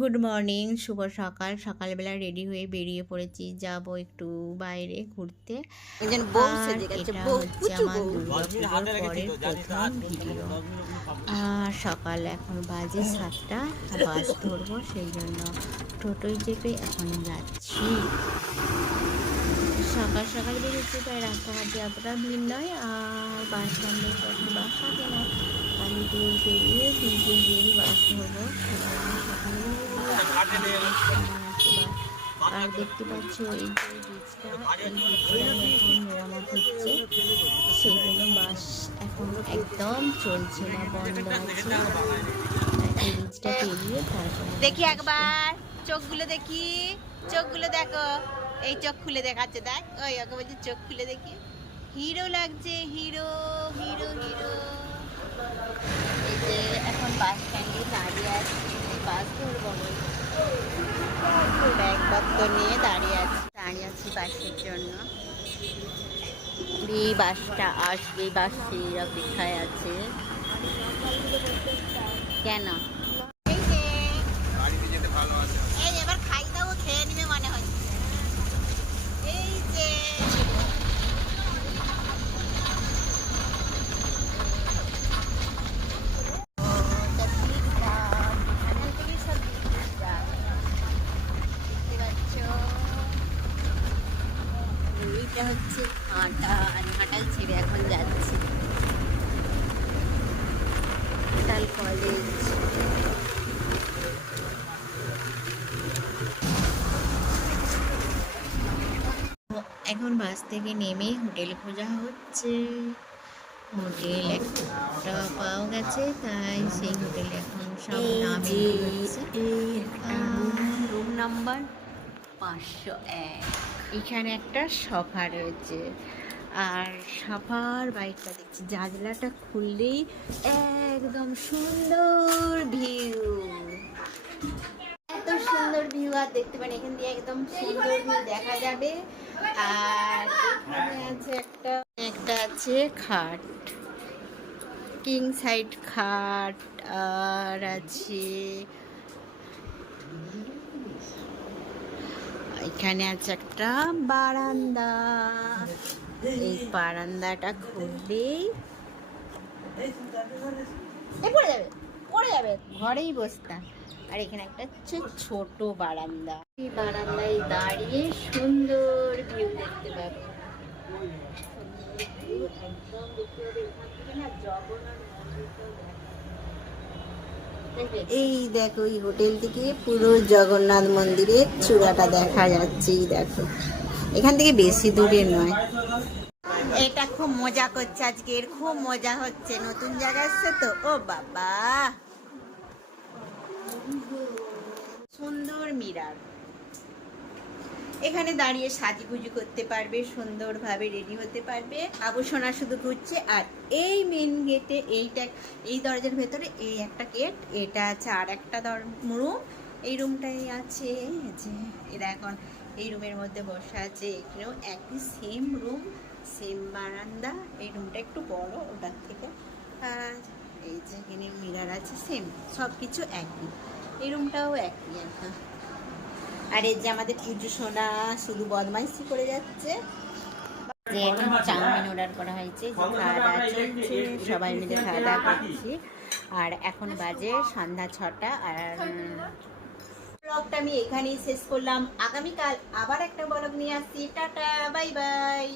Good morning, শুভ সকাল। সকালবেলা ready হয়ে বেরিয়ে পড়েছি, যাব একটু বাইরে ঘুরতে। আর এটা হচ্ছে আমার দুর্গাপুজোর পরের প্রথম ভিডিও। আর সকাল এখন বাজে 7টা, বাস ধরবো, সেই জন্য টোটোয় চেপে এখন যাচ্ছি। সকাল সকাল বেরিয়েছি, তাই রাস্তাঘাটে অতটা ভিড় নয়। আর বাস স্ট্যান্ডে এখন বাস থাকে না, আমি দূর পেরিয়ে তিনটে গিয়ে বাস ধরবো। আর দেখতে পাচ্ছ এই যে ব্রিজটা, এই ব্রিজটা এখন মেরামত হচ্ছে, সেই জন্য বাস এখন একদম চলছে না, বন্ধ আছে। এই ব্রিজটা পেরিয়ে তারপরে দেখি একবার চোখগুলো দেখি, চোখগুলো দেখো, এই চোখ খুলে দেখাচ্ছে, দেখ ওই ওকে বলছে চোখ খুলে দেখি। হিরো লাগছে, হিরো হিরো হিরো। এই যে এখন বাস স্ট্যান্ডে দাঁড়িয়ে আছি, বাস ধরবো, ব্যাগপত্র নিয়ে দাঁড়িয়ে আছি বাসের জন্য। এই বাসটা আসবে, বাসের অপেক্ষায় আছে। কেন এই এবার খাই দাও, খেয়ে নিবে মনে হচ্ছে। এই যে এইটা হচ্ছে ঘাটাল ছেড়ে এখন যাচ্ছি ঘাটাল কলেজ। এখন বাস থেকে নেমে হোটেল খোঁজা হচ্ছে। হোটেল একটা পাওয়া গেছে, তাই সেই হোটেলে এখন সব নামে রুম নাম্বার 501। এখানে একটা সোফা রয়েছে, আর সোফার বাইকটা দেখছি, জানলাটা খুললেই একদম সুন্দর ভিউ। এত সুন্দর ভিউ আর দেখতে পারেন, এখান দিয়ে একদম সুন্দর ভিউ দেখা যাবে। আর এখানে আছে একটা আছে খাট, কিং সাইড খাট। আর আছে এখানে আছে একটা বারান্দা। এই বারান্দাটা খুললেই পড়ে যাবে। ঘরেই বসতাম। আর এখানে একটা হচ্ছে ছোট বারান্দা, এই বারান্দায় দাঁড়িয়ে সুন্দর ভিউ দেখতে পাবে। এই দেখো, এই হোটেল থেকে পুরো জগন্নাথ মন্দিরের চূড়াটা দেখা যাচ্ছে। দেখো, এখান থেকে বেশি দূরে নয়। এটা খুব মজা করছে, আজকের খুব মজা হচ্ছে, নতুন জায়গা এসছে তো। ও বাবা, সুন্দর মিরার, এখানে দাঁড়িয়ে সাজুগুজু করতে পারবে, সুন্দরভাবে রেডি হতে পারবে। আবুসোনা শুধু ঘুরছে। আর এই মেন গেটে, এই দরজার ভেতরে এই একটা গেট, এটা আছে আর একটা রুম। এই রুমটাই আছে যে এরা এখন এই রুমের মধ্যে বসে আছে। এখানেও একই সেম রুম, সেম বারান্দা। এই রুমটা একটু বড় ওটার থেকে। আর এই যে এখানে মিরার আছে, সেম সব কিছু একই। এই রুমটাও একই একদম। আর এই যে আমাদের পুজো সোনা শুধু বদমাইশি করে যাচ্ছে। যে এখন চাউমিন অর্ডার করা হয়েছে, যে খাওয়া দাওয়া চলছে, সবাই মিলে খাওয়া দাওয়া করছি। আর এখন বাজে সন্ধ্যা 6টা। আর ব্লগটা আমি এখানেই শেষ করলাম। আগামীকাল আবার একটা ব্লগ নিয়ে আসছি। Tata, bye bye.